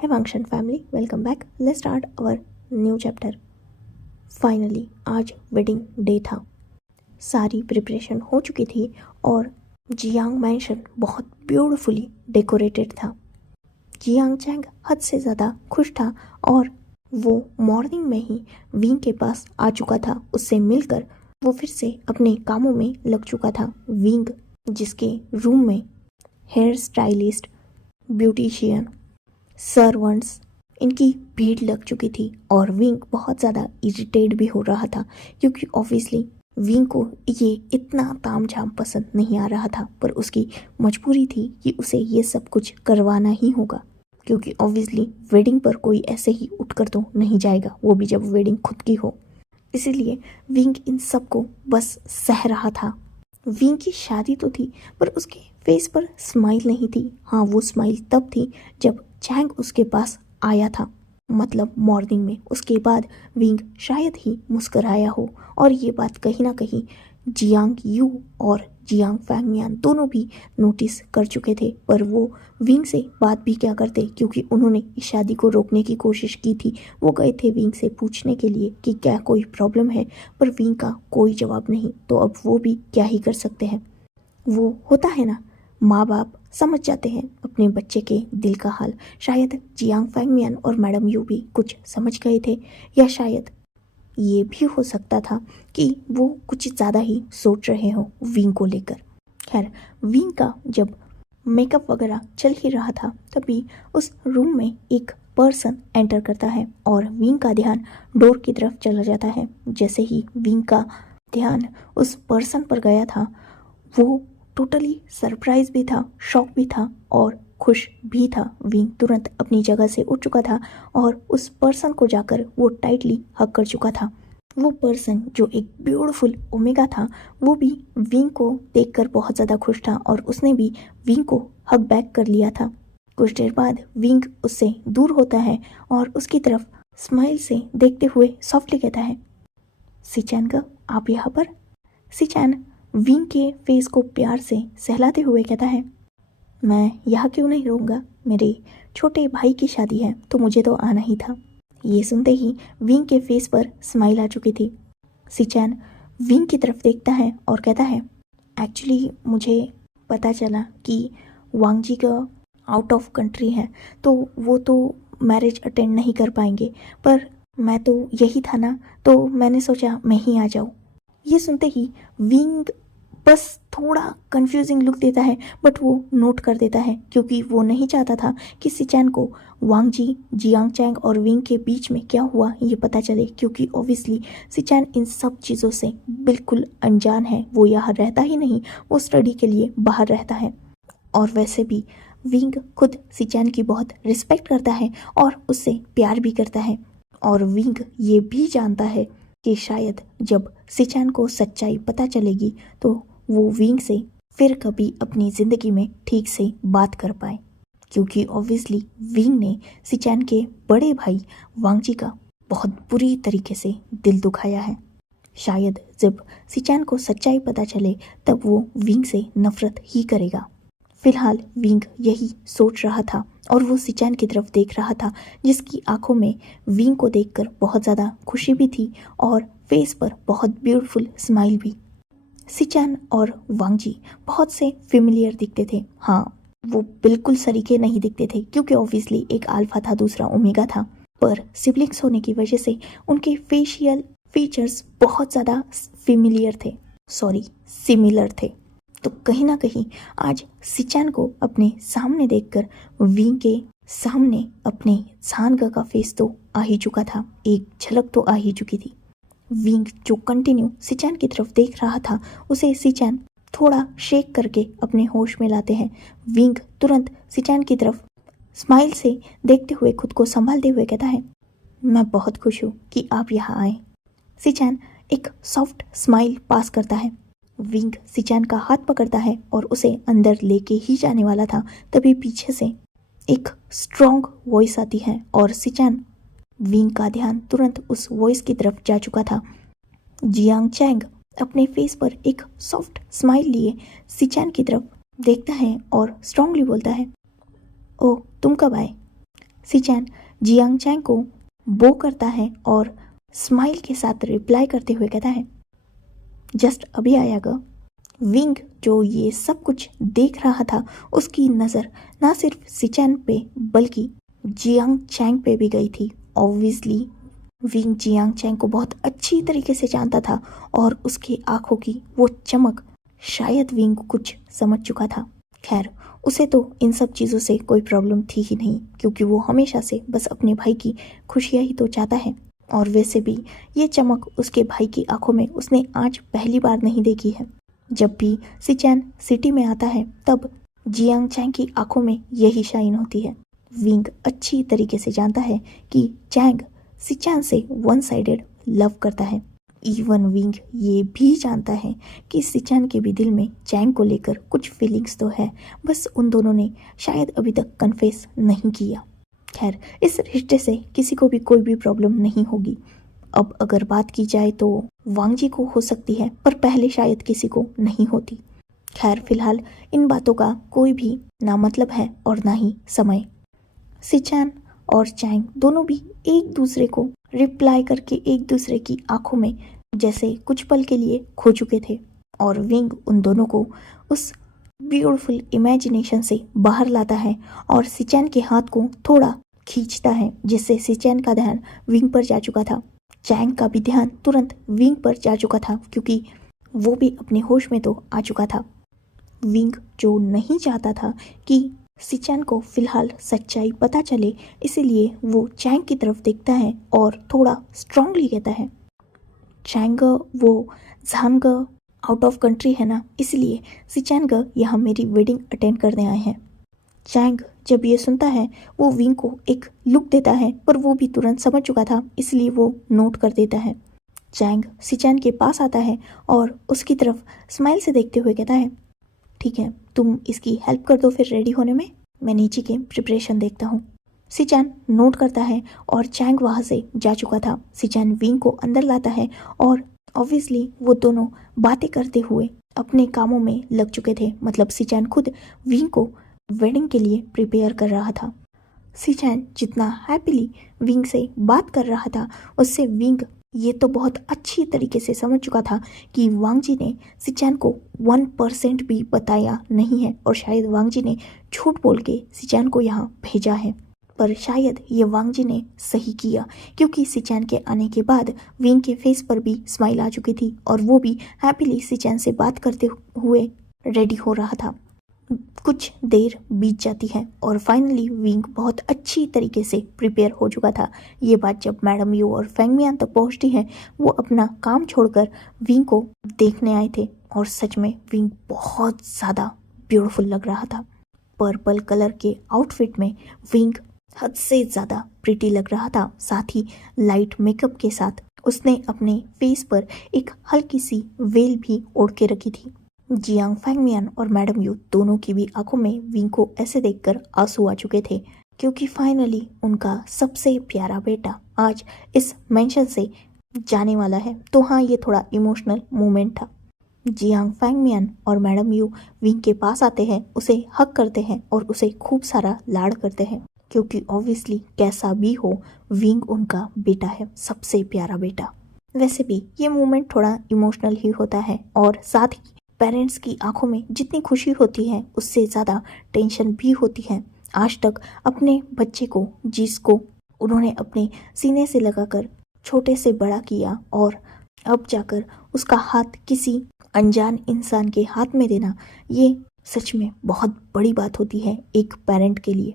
Hey Vangshan family, welcome back. Let's start our new chapter. Finally आज wedding day था। सारी preparation हो चुकी थी और जियांग मैंशन बहुत ब्यूटीफुली डेकोरेटेड था। जियांग चैंग हद से ज़्यादा खुश था और वो मॉर्निंग में ही विंग के पास आ चुका था। उससे मिलकर वो फिर से अपने कामों में लग चुका था। विंग जिसके रूम में हेयर स्टाइलिस्ट, ब्यूटिशियन, सर्वेंट्स इनकी भीड़ लग चुकी थी और विंग बहुत ज़्यादा इरिटेट भी हो रहा था क्योंकि ऑब्वियसली विंग को ये इतना तामझाम पसंद नहीं आ रहा था, पर उसकी मजबूरी थी कि उसे ये सब कुछ करवाना ही होगा क्योंकि ऑब्वियसली वेडिंग पर कोई ऐसे ही उठकर तो नहीं जाएगा, वो भी जब वेडिंग खुद की हो। इसीलिए विंग इन सब को बस सह रहा था। विंग की शादी तो थी पर उसके फेस पर स्माइल नहीं थी। हाँ, वो स्माइल तब थी जब चैंग उसके पास आया था, मतलब मॉर्निंग में। उसके बाद विंग शायद ही मुस्कराया हो और ये बात कहीं ना कहीं जियांग यू और जियांग फैंगमियान दोनों भी नोटिस कर चुके थे, पर वो विंग से बात भी क्या करते क्योंकि उन्होंने इस शादी को रोकने की कोशिश की थी। वो गए थे विंग से पूछने के लिए कि क्या कोई प्रॉब्लम है, पर विंग का कोई जवाब नहीं, तो अब वो भी क्या ही कर सकते हैं। वो होता है ना, माँ बाप समझ जाते हैं अपने बच्चे के दिल का हाल। शायद जियांग फैंगमियान और मैडम यू भी कुछ समझ गए थे, या शायद ये भी हो सकता था कि वो कुछ ज़्यादा ही सोच रहे हो विंग को लेकर। खैर, विंग का जब मेकअप वगैरह चल ही रहा था तभी उस रूम में एक पर्सन एंटर करता है और विंग का ध्यान डोर की तरफ चला जाता है। जैसे ही विंग का ध्यान उस पर्सन पर गया था, वो टोटली सरप्राइज भी था, शॉक भी था और खुश भी था। विंग तुरंत अपनी जगह से उठ चुका था और उस पर्सन को जाकर वो टाइटली हग कर चुका था। वो पर्सन जो एक ब्यूटीफुल ओमेगा था, वो भी विंग को देखकर बहुत ज़्यादा खुश था और उसने भी विंग को हग बैक कर लिया था। कुछ देर बाद विंग उससे दूर होता है और उसकी तरफ स्माइल से देखते हुए सॉफ्टली कहता है, सिचैन का आप यहाँ पर? सिचैन विंग के फेस को प्यार से सहलाते हुए कहता है, मैं यहाँ क्यों नहीं रहूँगा, मेरे छोटे भाई की शादी है तो मुझे तो आना ही था। ये सुनते ही विंग के फेस पर स्माइल आ चुकी थी। सिचैन विंग की तरफ देखता है और कहता है, एक्चुअली मुझे पता चला कि वांग जी का आउट ऑफ कंट्री है तो वो तो मैरिज अटेंड नहीं कर पाएंगे, पर मैं तो यही था ना, तो मैंने सोचा मैं ही आ जाऊँ। ये सुनते ही विंग बस थोड़ा कंफ्यूजिंग लुक देता है, बट वो नोट कर देता है क्योंकि वो नहीं चाहता था कि सिचैन को वांग जी, जियांग चैंग और विंग के बीच में क्या हुआ ये पता चले, क्योंकि ऑब्वियसली सिचैन इन सब चीज़ों से बिल्कुल अनजान है। वो यहाँ रहता ही नहीं, वो स्टडी के लिए बाहर रहता है। और वैसे भी विंग खुद सिचैन की बहुत रिस्पेक्ट करता है और उससे प्यार भी करता है। और विंग ये भी जानता है कि शायद जब सिचैन को सच्चाई पता चलेगी तो वो विंग से फिर कभी अपनी ज़िंदगी में ठीक से बात कर पाए, क्योंकि ऑब्वियसली विंग ने सिचैन के बड़े भाई वांग जी का बहुत बुरी तरीके से दिल दुखाया है। शायद जब सिचैन को सच्चाई पता चले तब वो विंग से नफरत ही करेगा। फिलहाल विंग यही सोच रहा था और वो सिचैन की तरफ देख रहा था, जिसकी आंखों में विंग को देखकर बहुत ज़्यादा खुशी भी थी और फेस पर बहुत ब्यूटीफुल स्माइल भी। सिचैन और वांग जी बहुत से फेमिलियर दिखते थे। हाँ, वो बिल्कुल सरीके नहीं दिखते थे क्योंकि ऑब्वियसली एक अल्फा था, दूसरा ओमेगा था, पर सिबलिंग्स होने की वजह से उनके फेशियल फीचर्स बहुत ज़्यादा फेमिलियर थे, सिमिलर थे। तो कहीं ना कहीं आज सिचैन को अपने सामने देखकर विंग के सामने अपने सांगा का फेस तो आ ही चुका था, एक झलक तो आ ही चुकी थी। विंग जो कंटिन्यू सिचैन की तरफ देख रहा था, उसे सिचैन थोड़ा शेक करके अपने होश में लाते हैं। विंग तुरंत सिचैन की तरफ स्माइल से देखते हुए खुद को संभालते हुए कहता है, मैं बहुत खुश हूँ कि आप यहाँ आए। सिचैन एक सॉफ्ट स्माइल पास करता है। विंग सिचैन का हाथ पकड़ता है और उसे अंदर लेके ही जाने वाला था, तभी पीछे से एक स्ट्रॉन्ग वॉइस आती है और सिचैन विंग का ध्यान तुरंत उस वॉइस की तरफ जा चुका था। जियांग चैंग अपने फेस पर एक सॉफ्ट स्माइल लिए सिचैन की तरफ देखता है और स्ट्रांगली बोलता है, ओह तुम कब आए? सिचैन जियांग चैंग को बो करता है और स्माइल के साथ रिप्लाई करते हुए कहता है, जस्ट अभी आया ग। विंग जो ये सब कुछ देख रहा था, उसकी नज़र ना सिर्फ सिचैन पे बल्कि जियांग चैंग पे भी गई थी। ऑब्वियसली विंग जियांग चैंग को बहुत अच्छी तरीके से जानता था और उसकी आंखों की वो चमक शायद विंग कुछ समझ चुका था। खैर, उसे तो इन सब चीज़ों से कोई प्रॉब्लम थी ही नहीं, क्योंकि वो हमेशा से बस अपने भाई की खुशियाँ ही तो चाहता है। और वैसे भी ये चमक उसके भाई की आंखों में उसने आज पहली बार नहीं देखी है। जब भी सिचैन सिटी में आता है तब जियांग चैंग की आंखों में यही शाइन होती है। विंग अच्छी तरीके से जानता है कि चैंग सिचैन से वन साइडेड लव करता है। इवन विंग ये भी जानता है कि सिचैन के भी दिल में चैंग को लेकर कुछ फीलिंग्स तो है, बस उन दोनों ने शायद अभी तक कन्फेस नहीं किया। खैर, इस रिश्ते से किसी को भी कोई भी प्रॉब्लम नहीं होगी। अब अगर बात की जाए तो वांग जी को हो सकती है, पर पहले शायद किसी को नहीं होती। खैर, फिलहाल इन बातों का कोई भी ना मतलब है और ना ही समय। सिचैन और चैंग दोनों भी एक दूसरे को रिप्लाई करके एक दूसरे की आंखों में जैसे कुछ पल के लिए खो चुके थे, और विंग उन दोनों को उस ब्यूटीफुल इमेजिनेशन से बाहर लाता है और सिचैन के हाथ को थोड़ा खींचता है, जिससे सिचैन का ध्यान विंग पर जा चुका था। चैंग का भी ध्यान तुरंत विंग पर जा चुका था, क्योंकि वो भी अपने होश में तो आ चुका था। विंग जो नहीं चाहता था कि सिचैन को फिलहाल सच्चाई पता चले, इसीलिए वो चैंग की तरफ देखता है और थोड़ा स्ट्रांगली कहता है, चैंग वो झांग आउट ऑफ कंट्री है ना, इसलिए सिचैन यहाँ मेरी वेडिंग अटेंड करने आए हैं। चैंग जब ये सुनता है वो विंग को एक लुक देता है, पर वो भी तुरंत समझ चुका था, इसलिए वो नोट कर देता है। चैंग सिचैन के पास आता है और उसकी तरफ स्माइल से देखते हुए कहता है, ठीक है, तुम इसकी हेल्प कर दो फिर रेडी होने में, मैं नीचे के प्रिपरेशन देखता हूँ। सिचैन नोट करता है और चैंग वहाँ से जा चुका था। सिचैन विंग को अंदर लाता है और ऑब्वियसली वो दोनों बातें करते हुए अपने कामों में लग चुके थे। मतलब सिचैन खुद विंग को वेडिंग के लिए प्रिपेयर कर रहा था। सिचैन जितना हैप्पीली विंग से बात कर रहा था, उससे विंग ये तो बहुत अच्छी तरीके से समझ चुका था कि वांग जी ने सिचैन को 1% भी बताया नहीं है, और शायद वांग जी ने झूठ बोल के सिचैन को यहाँ भेजा है। पर शायद ये वांग जी ने सही किया, क्योंकि सिचैन के आने के बाद विंग के फेस पर भी स्माइल आ चुकी थी और वो भी हैप्पीली सिचैन से बात करते हुए रेडी हो रहा था। कुछ देर बीत जाती है और फाइनली विंग बहुत अच्छी तरीके से प्रिपेयर हो चुका था। ये बात जब मैडम यू और फेंग मियान तक पहुंचती है, वो अपना काम छोड़कर विंग को देखने आए थे, और सच में विंग बहुत ज़्यादा ब्यूटीफुल लग रहा था। पर्पल कलर के आउटफिट में विंग हद से ज़्यादा प्रिटी लग रहा था। साथ ही लाइट मेकअप के साथ उसने अपने फेस पर एक हल्की सी वेल भी ओढ़ के रखी थी। जियांग फैंगमियान और मैडम यू दोनों की भी आंखों में विंग को ऐसे देखकर आंसू आ चुके थे, क्योंकि फाइनली उनका सबसे प्यारा बेटा आज इस मेंशन से जाने वाला है। तो हाँ, ये थोड़ा इमोशनल मोमेंट था। जियांग फैंगमियान और मैडम यू विंग के पास आते हैं, उसे हक करते हैं और उसे खूब सारा लाड़ करते हैं, क्योंकि ऑब्वियसली कैसा भी हो विंग उनका बेटा है, सबसे प्यारा बेटा। वैसे भी ये मोमेंट थोड़ा इमोशनल ही होता है, और साथ ही पेरेंट्स की आंखों में जितनी खुशी होती है उससे ज़्यादा टेंशन भी होती है। आज तक अपने बच्चे को, जिसको उन्होंने अपने सीने से लगाकर छोटे से बड़ा किया, और अब जाकर उसका हाथ किसी अनजान इंसान के हाथ में देना, ये सच में बहुत बड़ी बात होती है एक पेरेंट के लिए।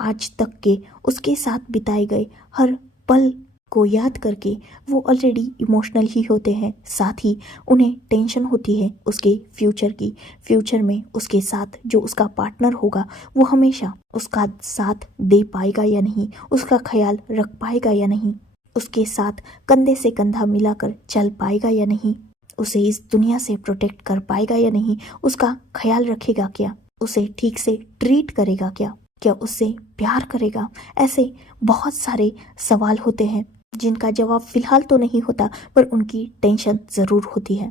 आज तक के उसके साथ बिताए गए हर पल को याद करके वो ऑलरेडी इमोशनल ही होते हैं। साथ ही उन्हें टेंशन होती है उसके फ्यूचर की। फ्यूचर में उसके साथ जो उसका पार्टनर होगा वो हमेशा उसका साथ दे पाएगा या नहीं, उसका ख्याल रख पाएगा या नहीं, उसके साथ कंधे से कंधा मिलाकर चल पाएगा या नहीं, उसे इस दुनिया से प्रोटेक्ट कर पाएगा या नहीं, उसका ख्याल रखेगा क्या, उसे ठीक से ट्रीट करेगा क्या उससे प्यार करेगा। ऐसे बहुत सारे सवाल होते हैं जिनका जवाब फिलहाल तो नहीं होता, पर उनकी टेंशन ज़रूर होती है।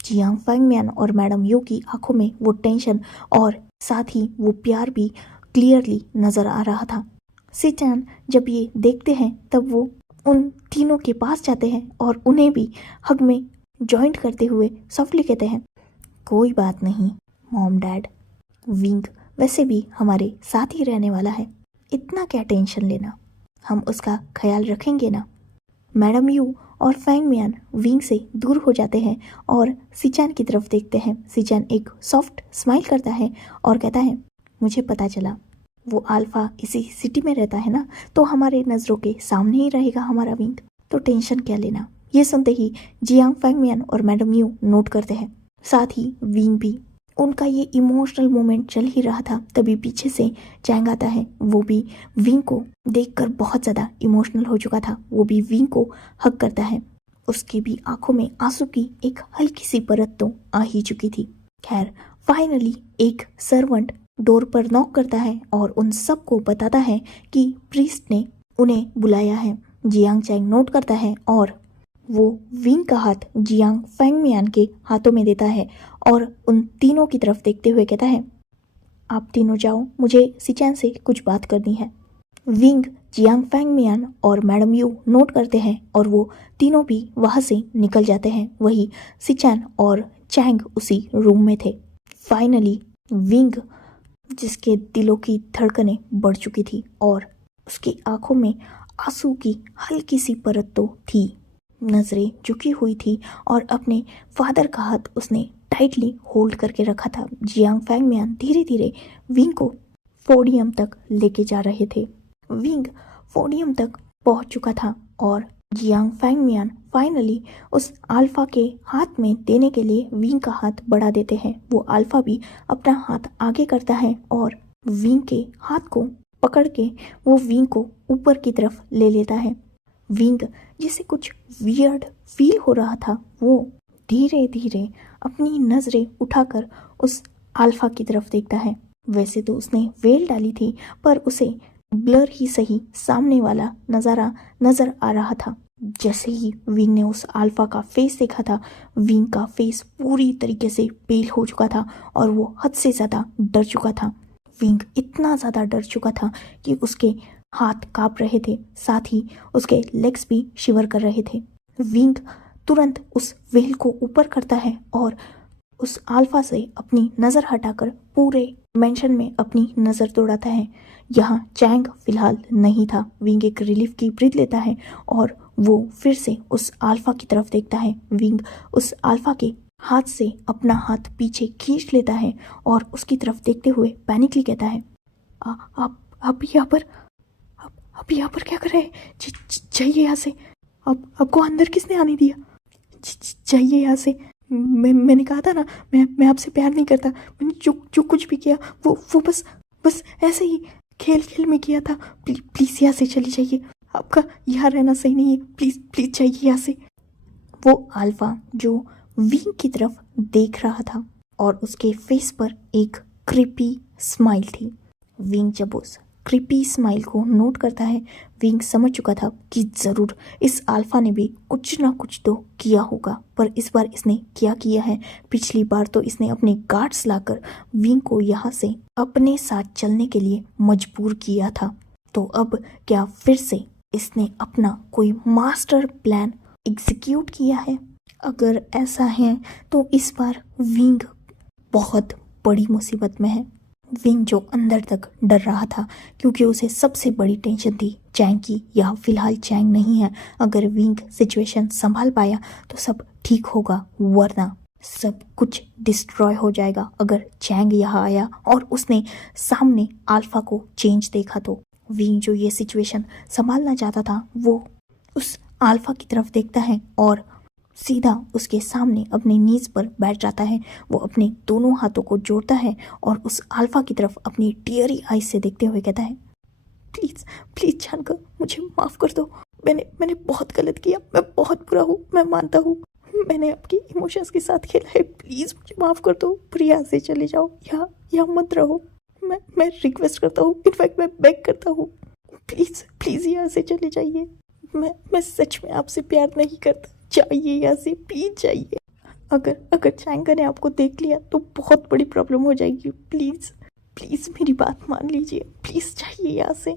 जियांग फैंगमियान और मैडम यू की आंखों में वो टेंशन और साथ ही वो प्यार भी क्लियरली नज़र आ रहा था। सिचान जब ये देखते हैं तब वो उन तीनों के पास जाते हैं और उन्हें भी हग में जॉइंट करते हुए सॉफ्टली कहते हैं, कोई बात नहीं मॉम डैड, विंग वैसे भी हमारे साथ ही रहने वाला है, इतना क्या टेंशन लेना, हम उसका ख्याल रखेंगे ना। मैडम यू और फैंग मियान विंग से दूर हो जाते हैं और सिचान की तरफ देखते हैं। सिचान एक सॉफ्ट स्माइल करता है और कहता है, मुझे पता चला वो अल्फा इसी सिटी में रहता है ना, तो हमारे नज़रों के सामने ही रहेगा हमारा विंग, तो टेंशन क्या लेना। ये सुनते ही जियांग, फैंग मियान और मैडम यू नोट करते हैं, साथ ही विंग भी। उनका ये इमोशनल मोमेंट चल ही रहा था, तभी पीछे से चैंग आता है। वो भी विंग को देखकर बहुत ज़्यादा इमोशनल हो चुका था। वो भी विंग को हग करता है। उसके भी आंखों में आंसू की एक हल्की सी परत तो आ ही चुकी थी। खैर फाइनली एक सर्वेंट डोर पर नॉक करता है और उन सबको बताता है कि प्रीस्ट ने उन्हें बुलाया है। जियांग चैंग नोट करता है और वो विंग का हाथ जियांग फैंग मियान के हाथों में देता है और उन तीनों की तरफ देखते हुए कहता है, आप तीनों जाओ, मुझे सिचान से कुछ बात करनी है। विंग, जियांग फैंग मियान और मैडम यू नोट करते हैं और वो तीनों भी वहाँ से निकल जाते हैं। वही सिचान और चैंग उसी रूम में थे। फाइनली विंग, जिसके दिलों की धड़कनें बढ़ चुकी थी और उसकी आंखों में आंसू की हल्की सी परत तो थी, नजरें झुकी हुई थी और अपने फादर का हाथ उसने टाइटली होल्ड करके रखा था। जियांग फैंग मियान धीरे धीरे विंग को पोडियम तक लेके जा रहे थे। विंग पोडियम तक पहुंच चुका था और जियांग फैंग मियान फाइनली उस अल्फा के हाथ में देने के लिए विंग का हाथ बढ़ा देते हैं। वो अल्फा भी अपना हाथ आगे करता है और विंग के हाथ को पकड़ के वो विंग को ऊपर की तरफ ले लेता है। विंग, जिसे कुछ वियर्ड फील हो रहा था, वो धीरे धीरे अपनी नज़रें उठाकर उस अल्फा की तरफ देखता है। वैसे तो उसने वेल डाली थी, पर उसे ब्लर ही सही सामने वाला नज़ारा नज़र आ रहा था। जैसे ही विंग ने उस अल्फा का फेस देखा था, विंग का फेस पूरी तरीके से पेल हो चुका था और वो हद से ज़्यादा डर चुका था। विंग इतना ज़्यादा डर चुका था कि उसके हाथ कांप रहे थे, साथ ही उसके लेग्स भी शिवर कर रहे थे। विंग तुरंत उस वेल को ऊपर करता है और उस अल्फा से अपनी नज़र हटाकर पूरे मेंशन में अपनी नज़र दौड़ाता है। यहाँ चैंग फिलहाल नहीं था। विंग एक रिलीफ की ब्रीथ लेता है और वो फिर से उस अल्फा की तरफ देखता है। विंग उस अल्फा के हाथ से अपना हाथ पीछे खींच लेता है और उसकी तरफ देखते हुए पैनिकली कहता है, आप यहाँ पर क्या कर रहे हैं? जाइए यहाँ से। आपको अंदर किसने आने दिया? जाइए यहाँ से। मैंने कहा था ना, मैं आपसे प्यार नहीं करता। मैंने जो कुछ भी किया वो बस ऐसे ही खेल में किया था। प्लीज यहाँ से चली जाइए। आपका यहाँ रहना सही नहीं है। प्लीज जाइए यहाँ से। वो अल्फा जो विंग की तरफ देख रहा था और उसके फेस पर एक क्रीपी स्माइल थी। विंग जब उस क्रीपी स्माइल को नोट करता है, विंग समझ चुका था कि ज़रूर इस अल्फा ने भी कुछ ना कुछ तो किया होगा। पर इस बार इसने क्या किया है? पिछली बार तो इसने अपने गार्ड्स लाकर विंग को यहाँ से अपने साथ चलने के लिए मजबूर किया था, तो अब क्या फिर से इसने अपना कोई मास्टर प्लान एग्जीक्यूट किया है? अगर ऐसा है तो इस बार विंग बहुत बड़ी मुसीबत में है। विंग जो अंदर तक डर रहा था, क्योंकि उसे सबसे बड़ी टेंशन थी चैंग की। यह फिलहाल चैंग नहीं है। अगर विंग सिचुएशन संभाल पाया तो सब ठीक होगा, वरना सब कुछ डिस्ट्रॉय हो जाएगा। अगर चैंग यहाँ आया और उसने सामने अल्फा को चेंज देखा तो विंग जो ये सिचुएशन संभालना चाहता था, वो उस अल्फा की तरफ देखता है और सीधा उसके सामने अपने नीज पर बैठ जाता है। वो अपने दोनों हाथों को जोड़ता है और उस अल्फा की तरफ अपनी टीयरी आईज से देखते हुए कहता है, प्लीज जानकर मुझे माफ़ कर दो। मैंने बहुत गलत किया। मैं बहुत बुरा हूँ, मैं मानता हूँ। मैंने आपकी इमोशंस के साथ खेला है। प्लीज़ मुझे माफ़ कर दो। फिर यहाँ से चले जाओ, यहाँ मत रहो। मैं रिक्वेस्ट करता हूँ, इनफैक्ट मैं बेग करता हूँ, प्लीज़ यहाँ से चले जाइए। मैं सच में आपसे प्यार नहीं करता। जाइए यहाँ से, प्लीज जाइए। अगर चैंग ने आपको देख लिया तो बहुत बड़ी प्रॉब्लम हो जाएगी। प्लीज मेरी बात मान लीजिए। प्लीज जाइए यहाँ से।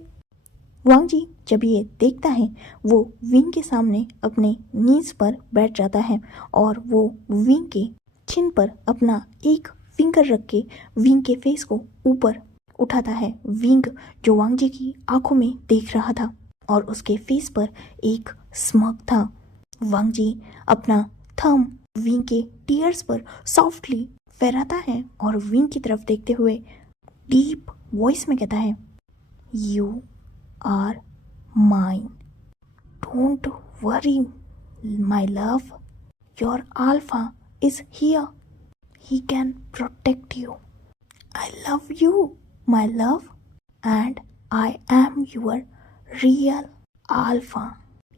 वांग जी जब ये देखता है वो विंग के सामने अपने नीज पर बैठ जाता है और वो विंग के चिन पर अपना एक फिंगर रख के विंग के फेस को ऊपर उठाता है। विंग जो वांग जी की आंखों में देख रहा था और उसके फेस पर एक स्मग था। वांग जी अपना थंब विंग के टीयर्स पर सॉफ्टली फहराता है और विंग की तरफ देखते हुए डीप वॉइस में कहता है, you are mine, don't worry my love, your alpha is here, he can protect you, I love you my love and I am your real alpha,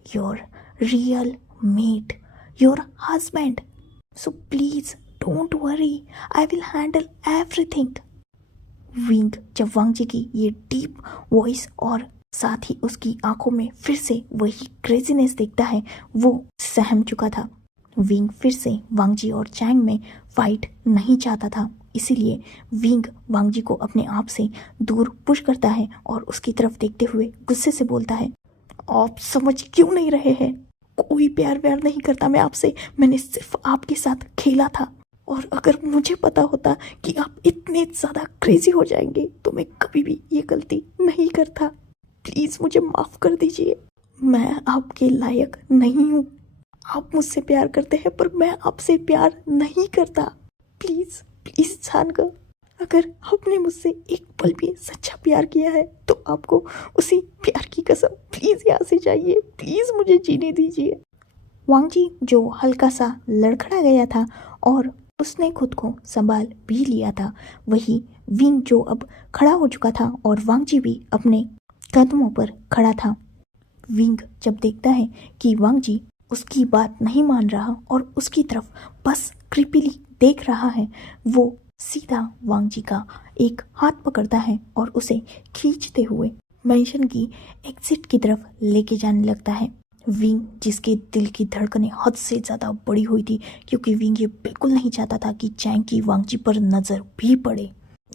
your real mate, your husband. So please don't worry, I will handle everything. Wing जब वांग जी की ये deep voice और साथ ही उसकी आंखों में फिर से वही क्रेजीनेस देखता है, वो सहम चुका था। विंग फिर से वांग जी और चैंग में फाइट नहीं चाहता था, इसीलिए विंग वांग जी को अपने आप से दूर पुश करता है और उसकी तरफ देखते हुए गुस्से से बोलता है, आप समझ क्यों नहीं रहे हैं? कोई प्यार व्यार नहीं करता मैं आपसे, मैंने सिर्फ आपके साथ खेला था और अगर मुझे पता होता कि आप इतने ज़्यादा क्रेजी हो जाएंगे तो मैं कभी भी ये गलती नहीं करता। प्लीज़ मुझे माफ़ कर दीजिए, मैं आपके लायक नहीं हूँ। आप मुझसे प्यार करते हैं पर मैं आपसे प्यार नहीं करता। प्लीज़ प्लीज़ जानकर, अगर आपने मुझसे एक पल भी सच्चा प्यार किया है तो आपको उसी प्यार की कसम, प्लीज़ यहाँ से जाइए, प्लीज़ मुझे जीने दीजिए। वांग जी जो हल्का सा लड़खड़ा गया था और उसने खुद को संभाल भी लिया था, वही विंग जो अब खड़ा हो चुका था और वांग जी भी अपने कदमों पर खड़ा था। विंग जब देखता है कि वांग जी उसकी बात नहीं मान रहा और उसकी तरफ बस क्रीपीली देख रहा है, वो सीधा वांग जी का एक हाथ पकड़ता है और उसे खींचते हुए मेंशन की एग्जिट की तरफ लेके जाने लगता है। विंग जिसके दिल की धड़कनें हद से ज़्यादा बड़ी हुई थी, क्योंकि विंग ये बिल्कुल नहीं चाहता था कि चैंग की वांग जी पर नज़र भी पड़े,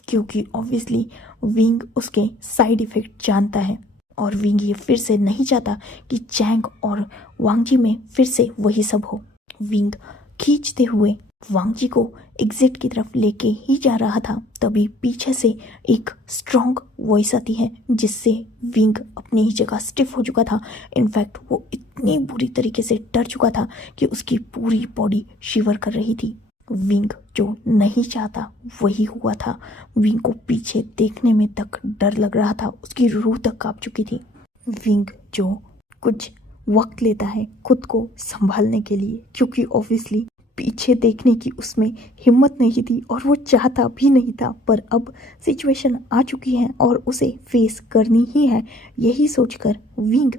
क्योंकि ऑब्वियसली विंग उसके साइड इफ़ेक्ट जानता है और विंग ये फिर से नहीं चाहता कि चैंग और वांग जी में फिर से वही सब हो। विंग खींचते हुए वांग जी को एग्जिट की तरफ लेके ही जा रहा था, तभी पीछे से एक स्ट्रॉन्ग वॉइस आती है जिससे विंग अपनी ही जगह स्टिफ हो चुका था। इनफैक्ट वो इतनी बुरी तरीके से डर चुका था कि उसकी पूरी बॉडी शिवर कर रही थी। विंग जो नहीं चाहता वही हुआ था। विंग को पीछे देखने में तक डर लग रहा था, उसकी रूह तक कांप चुकी थी। विंग जो कुछ वक्त लेता है खुद को संभालने के लिए, क्योंकि ऑब्वियसली पीछे देखने की उसमें हिम्मत नहीं थी और वो चाहता भी नहीं था, पर अब सिचुएशन आ चुकी है और उसे फेस करनी ही है। यही सोचकर विंग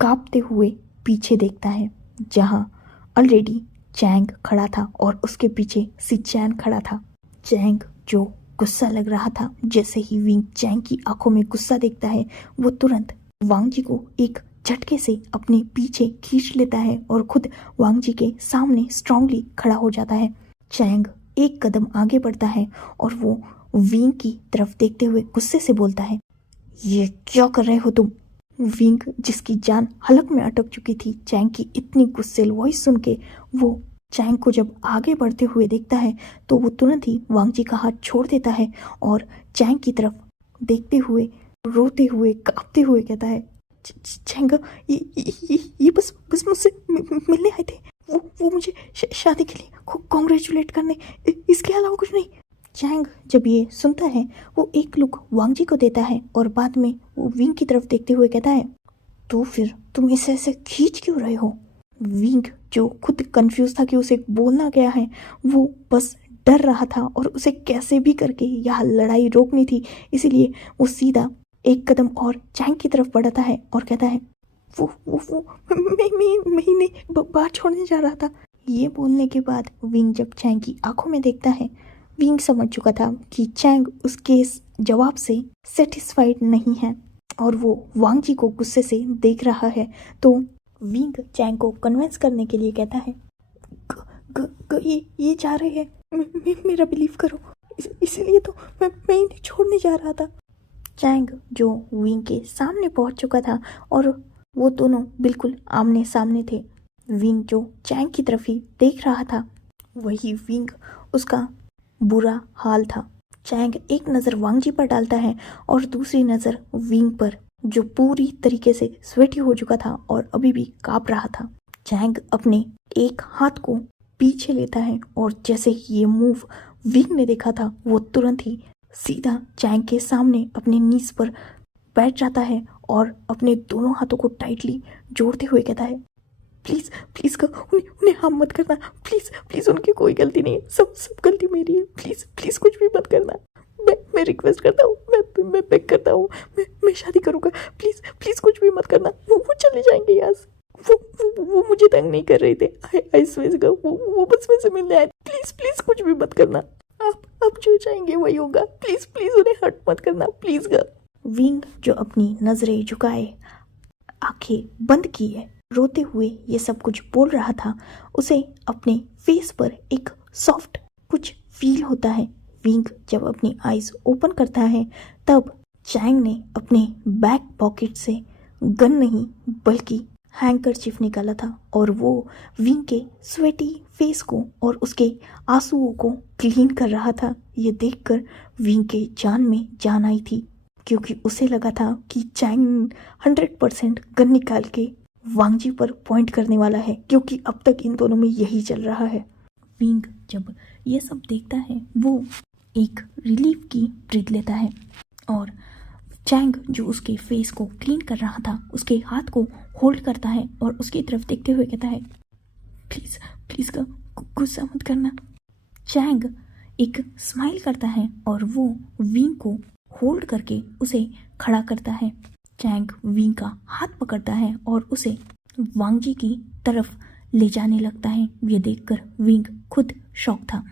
कांपते हुए पीछे देखता है, जहां ऑलरेडी चैंग खड़ा था और उसके पीछे सिचैन खड़ा था। चैंग जो गुस्सा लग रहा था, जैसे ही विंग चैंग की आंखों में गुस्सा देखता है, वो तुरंत वांग जी को एक झटके से अपने पीछे खींच लेता है और खुद वांग जी के सामने स्ट्रांगली खड़ा हो जाता है। चैंग एक कदम आगे बढ़ता है और वो विंग की तरफ देखते हुए गुस्से से बोलता है, ये क्या कर रहे हो तुम? विंग जिसकी जान हलक में अटक चुकी थी चैंग की इतनी गुस्सेल वॉइस सुन के, वो चैंग को जब आगे बढ़ते हुए देखता है तो वो तुरंत ही वांग जी का हाथ छोड़ देता है और चैंग की तरफ देखते हुए रोते हुए कांपते हुए कहता है, चैंग ये बस मुझसे मिलने आए थे, वो मुझे शादी के लिए कॉन्ग्रेचुलेट करने, इसके अलावा कुछ नहीं। चैंग जब ये सुनता है वो एक लुक वांग जी को देता है और बाद में वो विंग की तरफ देखते हुए कहता है, तो फिर तुम इसे ऐसे खींच क्यों रहे हो? विंग जो खुद कंफ्यूज था कि उसे बोलना क्या है, वो बस डर रहा था और उसे कैसे भी करके यह लड़ाई रोकनी थी, इसीलिए वो सीधा एक कदम और चैंग की तरफ बढ़ता है और कहता है, वो मैं बात छोड़ने जा रहा था। ये बोलने के बाद विंग जब चैंग की आंखों में देखता है, विंग समझ चुका था कि चैंग उसके इस जवाब से सेटिस्फाइड नहीं है और वो वांग जी को गुस्से से देख रहा है। तो विंग चैंग को कन्विंस करने के लिए कहता है, ये जा रहे हैं, मेरा बिलीव करो, इसलिए तो मैं इन्हें छोड़ने जा रहा था। चैंग जो विंग के सामने पहुंच चुका था और वो दोनों बिल्कुल आमने सामने थे। विंग जो चैंग की तरफ ही देख रहा था, वही विंग उसका बुरा हाल था। चैंग एक नज़र वांगजी पर डालता है और दूसरी नज़र विंग पर, जो पूरी तरीके से स्वेटी हो चुका था और अभी भी कांप रहा था। चैंग अपने एक हाथ को पीछे लेता है और जैसे ही ये मूव विंग ने देखा था, वो तुरंत ही सीधा चैंग के सामने अपने नीज पर बैठ जाता है और अपने दोनों हाथों को टाइटली जोड़ते हुए कहता है, प्लीज़ प्लीज़ का उन्हें हार्म मत करना, प्लीज़ प्लीज़, उनकी कोई गलती नहीं है, सब गलती मेरी है, प्लीज़ प्लीज़ कुछ भी मत करना। मैं रिक्वेस्ट करता हूँ, मैं बेग करता हूँ, मैं शादी करूँगा, प्लीज़ प्लीज़ कुछ भी मत करना। वो चले जाएंगे यहाँ से, वो मुझे तंग नहीं कर रहे थे। आई स्वेयर वो बस मुझसे मिलने आए, प्लीज़ प्लीज़ कुछ भी मत करना। आप जो चाहेंगे वही होगा, प्लीज़ प्लीज़ उन्हें हर्ट मत करना, प्लीज़ गा। विंग जो अपनी नज़रें झुकाए, आंखें बंद किए, रोते हुए ये सब कुछ बोल रहा था, उसे अपने फेस पर एक सॉफ्ट कुछ फील होता है। विंग जब अपनी आईज ओपन करता है, तब चैंग ने अपने बैक पॉकेट से गन नहीं बल्कि हैंकरचीफ निकाला था और वो विंग के स्वेटी फेस को और उसके आंसुओं को क्लीन कर रहा था। ये देखकर विंग के जान में जान आई थी, क्योंकि उसे लगा था कि चैंग 100% गन निकाल के वांगजी पर पॉइंट करने वाला है, क्योंकि अब तक इन दोनों में यही चल रहा है। विंग जब ये सब देखता है, वो एक रिलीफ की ब्रीथ लेता है और चैंग जो उसके फेस को क्लीन कर रहा था, उसके हाथ को होल्ड करता है और उसकी तरफ देखते हुए कहता है, प्लीज़ प्लीज़ का गुस्सा मत करना। चैंग एक स्माइल करता है और वो विंग को होल्ड करके उसे खड़ा करता है। चैंग विंग का हाथ पकड़ता है और उसे वांगजी की तरफ ले जाने लगता है। ये देखकर विंग खुद शॉक था।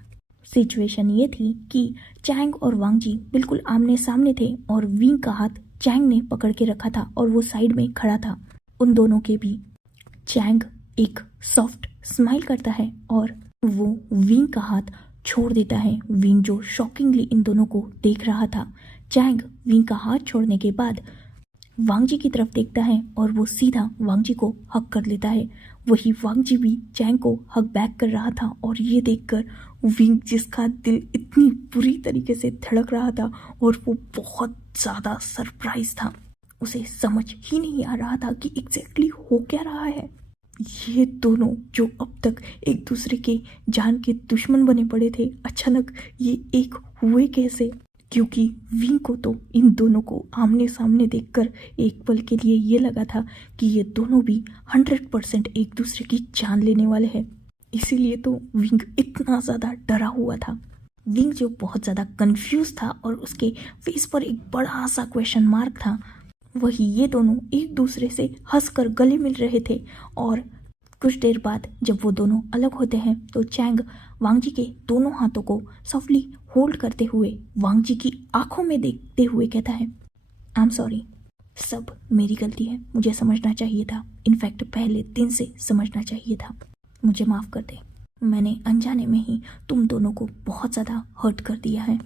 सिचुएशन ये थी कि चैंग और वांगजी बिल्कुल आमने सामने थे और विंग का हाथ चैंग ने पकड़ के रखा था और वो साइड में खड़ा था उन दोनों के भी। चैंग एक सॉफ्ट स्माइल करता है और वो विंग का हाथ छोड़ देता है। विंग जो शॉकिंगली इन दोनों को देख रहा था। चैंग विंग का हाथ छोड़ने के बाद वांगजी की तरफ देखता है और वो सीधा वांगजी को हक कर लेता है। वही वांगजी भी चैंग को हक बैक कर रहा था और ये देखकर विंग, जिसका दिल इतनी बुरी तरीके से धड़क रहा था और वो बहुत ज़्यादा सरप्राइज था, उसे समझ ही नहीं आ रहा था कि एग्जैक्टली हो क्या रहा है। ये दोनों जो अब तक एक दूसरे के जान के दुश्मन बने पड़े थे, अचानक ये एक हुए कैसे? क्योंकि विंग को तो इन दोनों को आमने सामने देखकर एक पल के लिए ये लगा था कि ये दोनों भी 100% एक दूसरे की जान लेने वाले हैं। इसीलिए तो विंग इतना ज़्यादा डरा हुआ था। विंग जो बहुत ज़्यादा कंफ्यूज था और उसके फेस पर एक बड़ा सा क्वेश्चन मार्क था, वही ये दोनों एक दूसरे से हंसकर गले मिल रहे थे। और कुछ देर बाद जब वो दोनों अलग होते हैं तो चैंग वांगजी के दोनों हाथों को सॉफ्टली होल्ड करते हुए वांगजी की आंखों में देखते हुए कहता है, आई एम सॉरी, सब मेरी गलती है, मुझे समझना चाहिए था, इनफैक्ट पहले दिन से समझना चाहिए था, मुझे माफ़ कर दे। मैंने अनजाने में ही तुम दोनों को बहुत ज़्यादा हर्ट कर दिया है,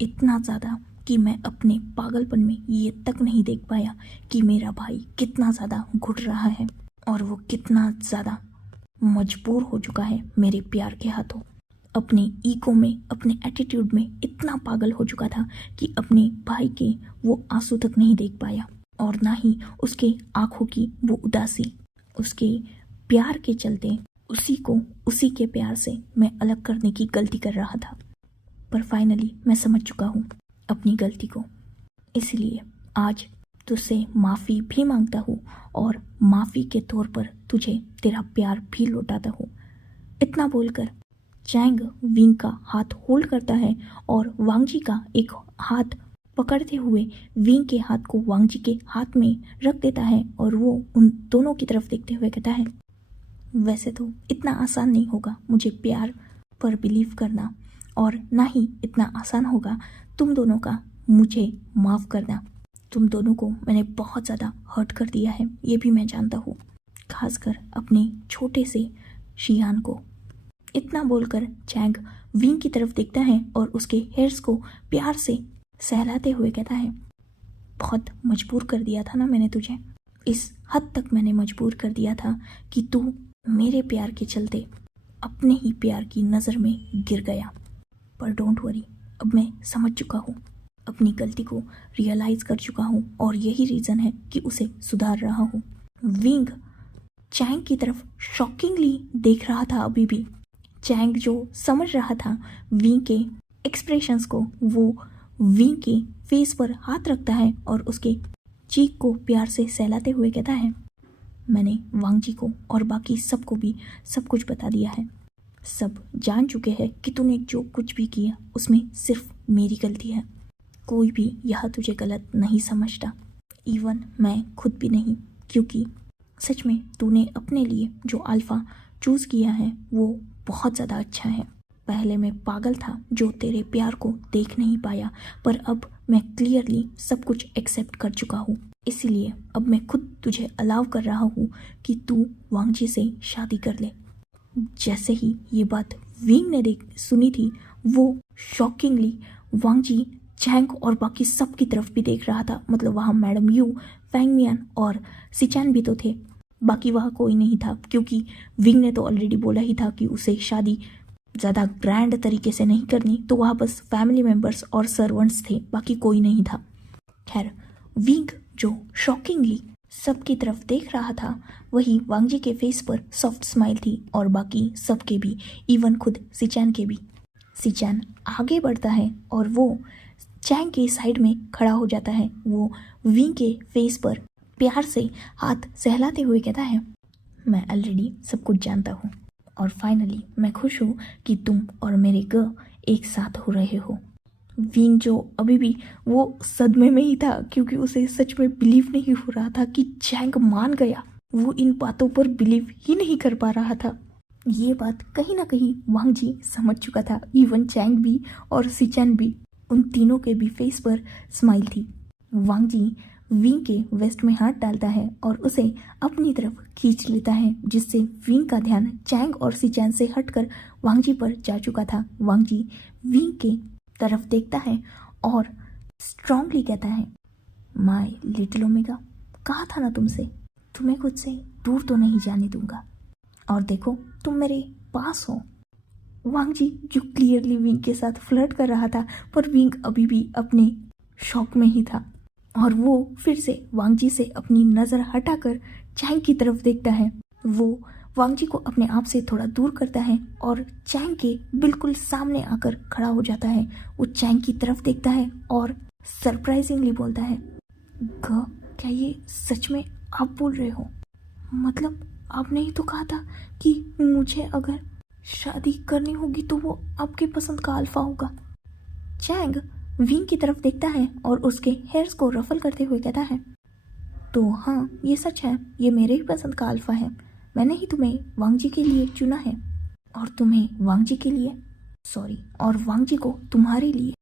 इतना ज़्यादा कि मैं अपने पागलपन में ये तक नहीं देख पाया कि मेरा भाई कितना ज़्यादा घुट रहा है और वो कितना ज़्यादा मजबूर हो चुका है मेरे प्यार के हाथों। अपने ईगो में, अपने एटीट्यूड में इतना पागल हो चुका था कि अपने भाई के वो आंसू तक नहीं देख पाया और ना ही उसके आंखों की वो उदासी। उसके प्यार के चलते उसी को उसी के प्यार से मैं अलग करने की गलती कर रहा था। पर फाइनली मैं समझ चुका हूँ अपनी गलती को, इसलिए आज तुझसे माफ़ी भी मांगता हूँ और माफ़ी के तौर पर तुझे तेरा प्यार भी लौटाता हूँ। इतना बोलकर चैंग विंग का हाथ होल्ड करता है और वांगजी का एक हाथ पकड़ते हुए विंग के हाथ को वांगजी के हाथ में रख देता है और वो उन दोनों की तरफ देखते हुए कहता है, वैसे तो इतना आसान नहीं होगा मुझे प्यार पर बिलीव करना और ना ही इतना आसान होगा तुम दोनों का मुझे माफ़ करना। तुम दोनों को मैंने बहुत ज़्यादा हर्ट कर दिया है, ये भी मैं जानता हूँ, खासकर अपने छोटे से शियान को। इतना बोलकर चैंग विंग की तरफ देखता है और उसके हेयर्स को प्यार से सहलाते हुए कहता है, बहुत मजबूर कर दिया था ना मैंने तुझे, इस हद तक मैंने मजबूर कर दिया था कि तू मेरे प्यार के चलते अपने ही प्यार की नज़र में गिर गया। पर डोंट वरी, अब मैं समझ चुका हूँ, अपनी गलती को रियलाइज़ कर चुका हूँ और यही रीज़न है कि उसे सुधार रहा हूँ। विंग चैंग की तरफ शॉकिंगली देख रहा था अभी भी। चैंग जो समझ रहा था विंग के एक्सप्रेशंस को, वो विंग के फेस पर हाथ रखता है और उसके चीक को प्यार से सहलाते हुए कहता है, मैंने वांग जी को और बाकी सबको भी सब कुछ बता दिया है। सब जान चुके हैं कि तूने जो कुछ भी किया उसमें सिर्फ मेरी गलती है। कोई भी यह तुझे गलत नहीं समझता, इवन मैं खुद भी नहीं, क्योंकि सच में तूने अपने लिए जो अल्फ़ा चूज़ किया है वो बहुत ज़्यादा अच्छा है। पहले मैं पागल था जो तेरे प्यार को देख नहीं पाया, पर अब मैं क्लियरली सब कुछ एक्सेप्ट कर चुका हूँ। इसीलिए अब मैं खुद तुझे अलाउ कर रहा हूँ कि तू वांग जी से शादी कर ले। जैसे ही ये बात विंग ने सुनी थी, वो शॉकिंगली वांग जी, चैंग और बाकी सब की तरफ भी देख रहा था। मतलब वहाँ मैडम यू, फैंग मियान और सिचैन भी तो थे, बाकी वहाँ कोई नहीं था, क्योंकि विंग ने तो ऑलरेडी बोला ही था कि उसे शादी ज़्यादा ग्रैंड तरीके से नहीं करनी, तो वहाँ बस फैमिली मेम्बर्स और सर्वेंट्स थे, बाकी कोई नहीं था। खैर, विंग जो शॉकिंगली सबकी तरफ देख रहा था, वही वांग जी के फेस पर सॉफ्ट स्माइल थी और बाकी सबके भी, इवन खुद सिचैन के भी। सिचैन आगे बढ़ता है और वो चैंग के साइड में खड़ा हो जाता है। वो विंग के फेस पर प्यार से हाथ सहलाते हुए कहता है, मैं ऑलरेडी सब कुछ जानता हूँ और फाइनली मैं खुश हूँ कि तुम और मेरे ग एक साथ हो रहे हो। विंग जो अभी भी वो सदमे में ही था, क्योंकि उसे सच में बिलीव नहीं हो रहा था कि चैंग मान गया। वो इन बातों पर बिलीव ही नहीं कर पा रहा था। ये बात कहीं ना कहीं वांग जी समझ चुका था, इवन चैंग भी और सिचैन भी। उन तीनों के भी फेस पर स्माइल थी। वांग जी विंग के वेस्ट में हाथ डालता है और उसे अपनी तरफ खींच लेता है, जिससे विंग का ध्यान चैंग और सिचैन से हटकर वांग जी पर जा चुका था। वांग जी विंग के तरफ देखता है और स्ट्रांगली कहता है, माय लिटिल ओमेगा, कहा था ना तुमसे, तुम्हें खुद से दूर तो नहीं जाने दूंगा, और देखो तुम मेरे पास हो। वांग जी जो क्लियरली विंग के साथ फ्लर्ट कर रहा था, पर विंग अभी भी अपने शॉक में ही था और वो फिर से वांग जी से अपनी नज़र हटाकर चैंग की तरफ देखता है। वो वांग जी को अपने आप से थोड़ा दूर करता है और चैंग के बिल्कुल सामने आकर खड़ा हो जाता है। वो चैंग की तरफ देखता है और सरप्राइजिंगली बोलता है, क्या ये सच में आप बोल रहे हो? मतलब आपने ही तो कहा था कि मुझे अगर शादी करनी होगी तो वो आपके पसंद का अल्फा होगा। चैंग विंग की तरफ देखता है और उसके हेयर्स को रफल करते हुए कहता है, तो हाँ ये सच है, ये मेरे ही पसंद का अल्फा है। मैंने ही तुम्हें वांग जी के लिए चुना है और तुम्हें वांग जी के लिए, सॉरी, और वांग जी को तुम्हारे लिए।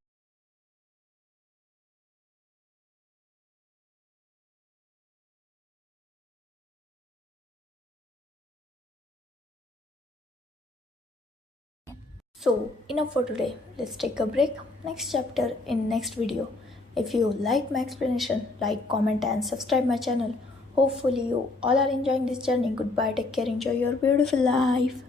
So enough for today. Let's take a break. Next chapter in next video. If you like my explanation, like, comment and subscribe my channel. Hopefully you all are enjoying this journey. Goodbye, take care, enjoy your beautiful life.